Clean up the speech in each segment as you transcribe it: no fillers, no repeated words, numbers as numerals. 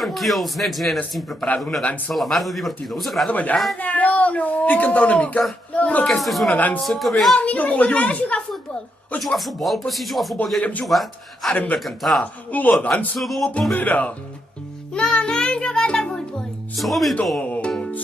Tranquils, nens i nenes, tinc preparada una dansa a la mar de divertida. Us agrada ballar? No. I cantar una mica? Però aquesta és una dansa que ve No, a mi de només molt m'agrada lluny. jugar a futbol. A jugar a futbol? Però si jugar a futbol ja hi hem jugat. Ara hem de cantar la dansa de la palmera. No hem jugat a futbol. Som-hi tots!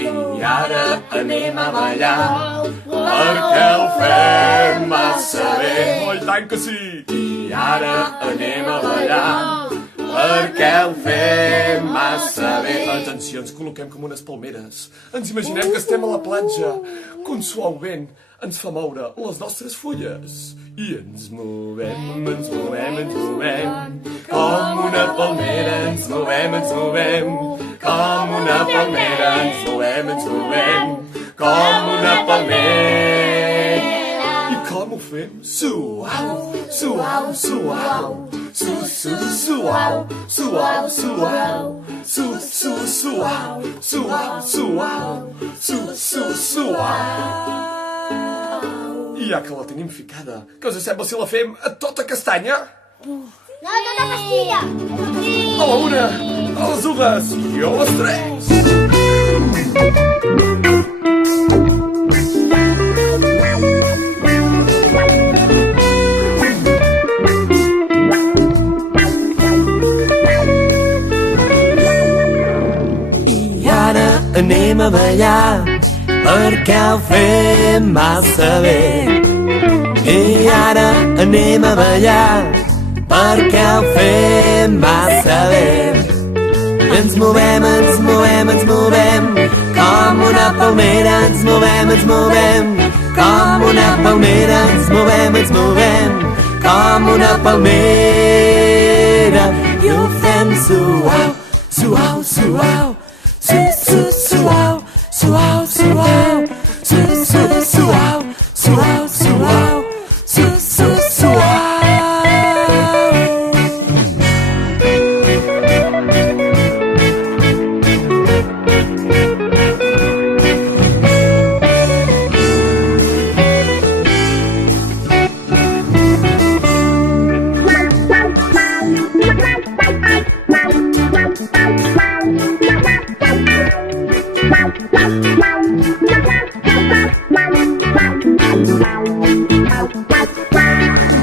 I ara anem a ballar perquè el fem massa bé. Oh, i tant que sí! I ara anem a ballar perquè el fem massa bé. Atenció, ens col·loquem com unes palmeres. Ens imaginem que estem a la platja, que un suau vent ens fa moure les nostres fulles. I ens movem, ens movem, ens movem, com una palmera, ens movem, ens movem, com una palmera, ens movem, ens movem, com una palmera. I com ho fem? Suau, suau, suau, su, su, suau, suau, suau, su, su, suau, suau, suau, su, su, suau. I ja que la tenim ficada, què us sembla si la fem a tota castanya? No, tota pastilla. A la una, a les dues i a les tres. I ara anem a ballar perquè ho fem massa bé. I ara anem a ballar perquè ho fem massa bé. Ens movem, ens movem, ens movem, com una palmera, ens movem, ens movem, com una palmera, ens movem, ens movem, com una palmera. I ho fem suau, suau, suau, su, su, suau, suau, suau, su, su, suau, suau, suau, su, su, suau.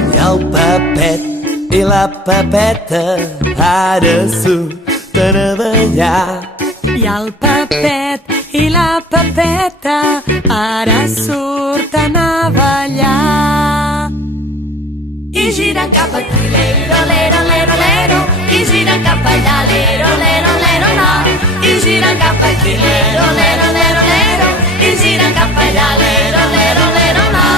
I el Pepet i la Pepeta ara surten a ballar. I el Pepet i la Pepeta ara surten a ballar. I giren cap aquí, lero, lero, lero, lero, i giren cap allà, lero, lero, lero, la. I giren cap aquí, lero, lero, lero, lero, i giren cap allà, lero, lero, lero, la.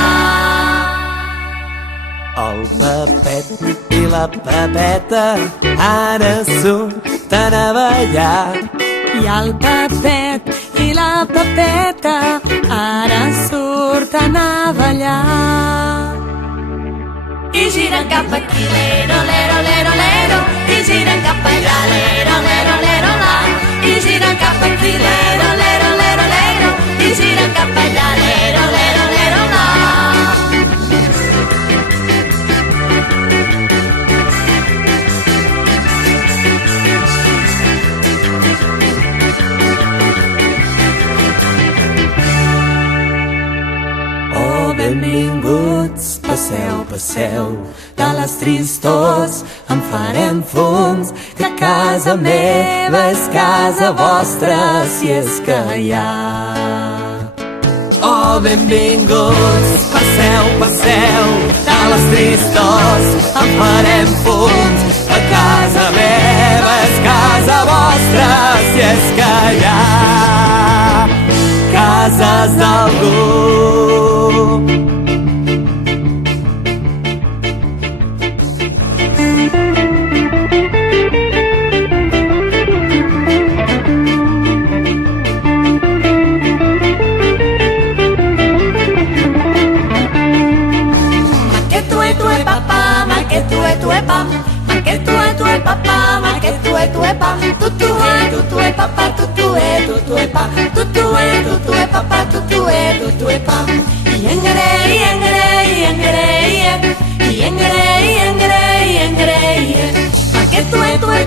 El Pepet i la Pepeta ara surten a ballar. I el Pepet i la Pepeta ara surten a ballar. I giren cap aquí, lero, lero, lero, lero, i giren cap allà, lero, lero, lero, la. I giren cap aquí, lero, lero, lero, lero, i giren cap allà, lero, lero, lero, la. Oh, benvinguts, passeu, passeu, de les tristors en farem fums, que casa meva és casa vostra, si és que hi ha. Oh, benvinguts, passeu, passeu, de les tristors en farem fums, que casa meva és casa vostra, si és que hi ha cases d'algú.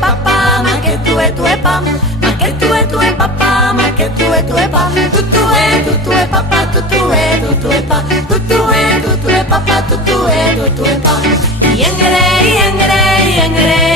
Papá papà, tutue pa, tutue papà, tutue pa. Iengere, iengere, iengere.